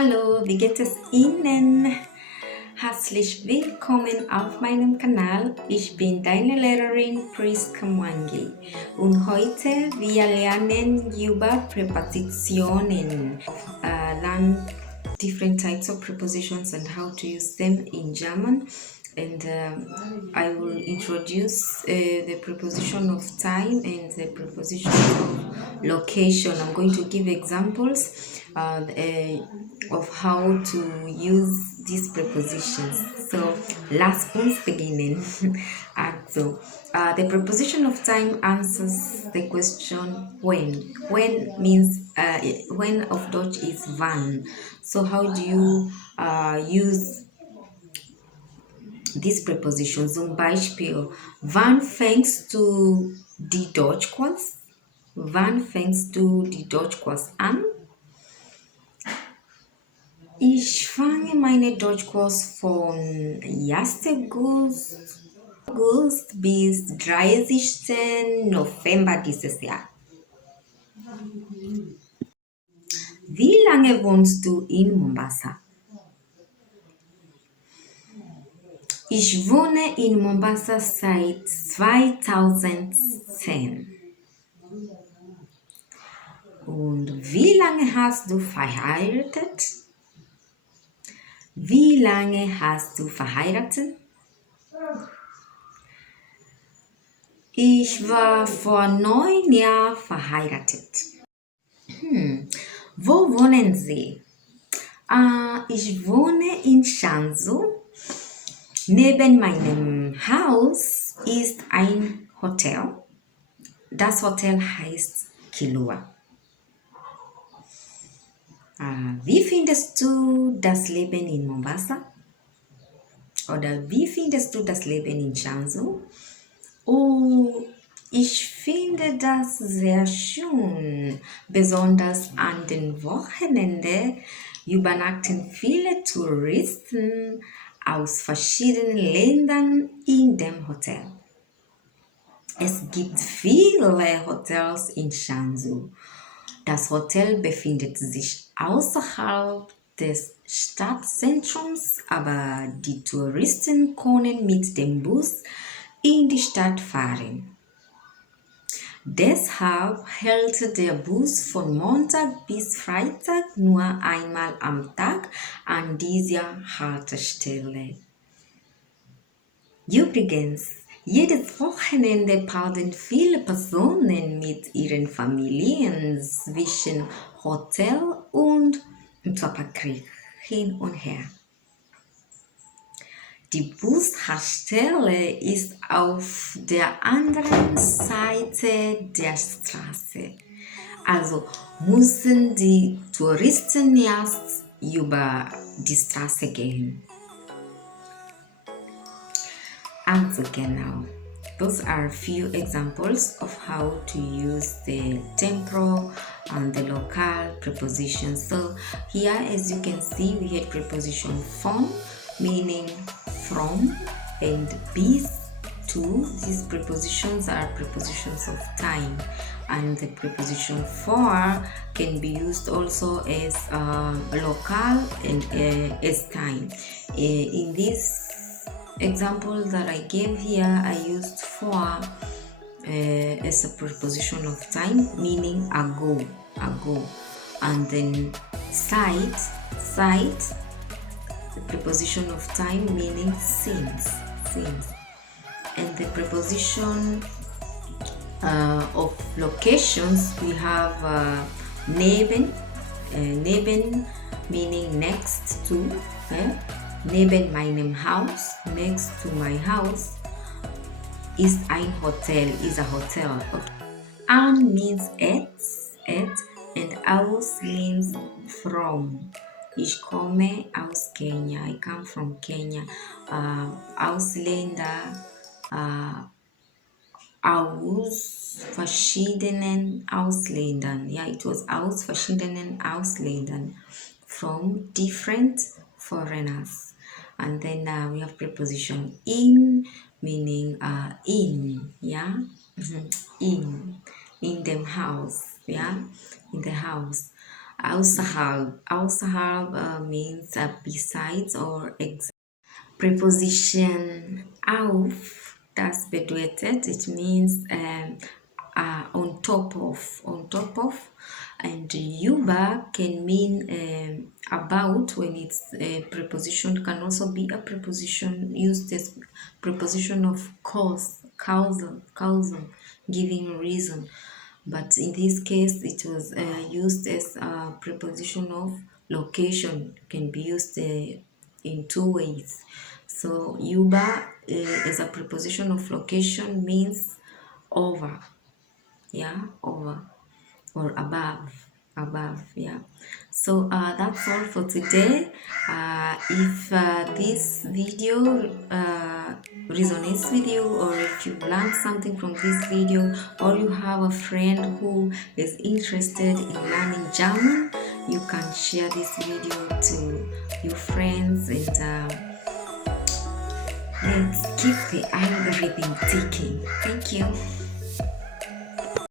Hallo, wie geht es Ihnen? Herzlich willkommen auf meinem Kanal. Ich bin deine Lehrerin Priska Mwangi und heute wir lernen über Präpositionen. Learn different types of prepositions and how to use them in German. And I will introduce the preposition of time and the preposition of location. I'm going to give examples of how to use these prepositions. So, lass uns beginnen. Also, the preposition of time answers the question when. When means when of Dutch is wann. So, how do you use these prepositions? Zum Beispiel, wann fängst du die Deutschkurs? Wann fängst du die Deutschkurs an? Ich fange meine Deutschkurs von 1. August bis 30. November dieses Jahr. Wie lange wohnst du in Mombasa? Ich wohne in Mombasa seit 2010. Und wie lange hast du verheiratet? Wie lange hast du verheiratet? Ich war vor 9 Jahren verheiratet. Wo wohnen Sie? Ich wohne in Shanzu. Neben meinem Haus ist ein Hotel. Das Hotel heißt Kilua. Wie findest du das Leben in Mombasa? Oder wie findest du das Leben in Shanzu? Oh, ich finde das sehr schön. Besonders an den Wochenenden übernachten viele Touristen aus verschiedenen Ländern in dem Hotel. Es gibt viele Hotels in Shanzu. Das Hotel befindet sich außerhalb des Stadtzentrums, aber die Touristen können mit dem Bus in die Stadt fahren. Deshalb hält der Bus von Montag bis Freitag nur einmal am Tag an dieser Haltestelle. Übrigens, jedes Wochenende paddeln viele Personen mit ihren Familien zwischen Hotel und Mtwapa Creek hin und her. Die Bushaltestelle ist auf der anderen Seite der Straße. Also müssen die Touristen erst über die Straße gehen. Also genau. Those are a few examples of how to use the temporal and the local prepositions. So here, as you can see, we had preposition from, meaning from, and bis to. These prepositions are prepositions of time, and the preposition for can be used also as local and as time. In this example that I gave here, I used for as a preposition of time, meaning ago, and then site, the preposition of time, meaning since, and the preposition of locations, we have neben, meaning next to, neben meinem Haus, next to my house, ist ein Hotel, is a hotel. Okay. An means at, and aus means from. Ich komme aus Kenya, I come from Kenya. Ausländer, aus verschiedenen Ausländern. Yeah, it was aus verschiedenen Ausländern, from different foreigners. And then we have preposition in, meaning in, yeah, in them house, yeah, in the house. Außerhalb means besides or Preposition auf, das bedeutet, it means on top of, and über can mean about when it's a preposition, can also be a preposition used as preposition of causal, giving reason. But in this case, it was used as a preposition of location, can be used in two ways. So über as a preposition of location means over, yeah, over or above, yeah. So that's all for today. If this video resonates with you, or if you learned something from this video, or you have a friend who is interested in learning German, you can share this video to your friends, and let's keep the algorithm ticking. Thank you.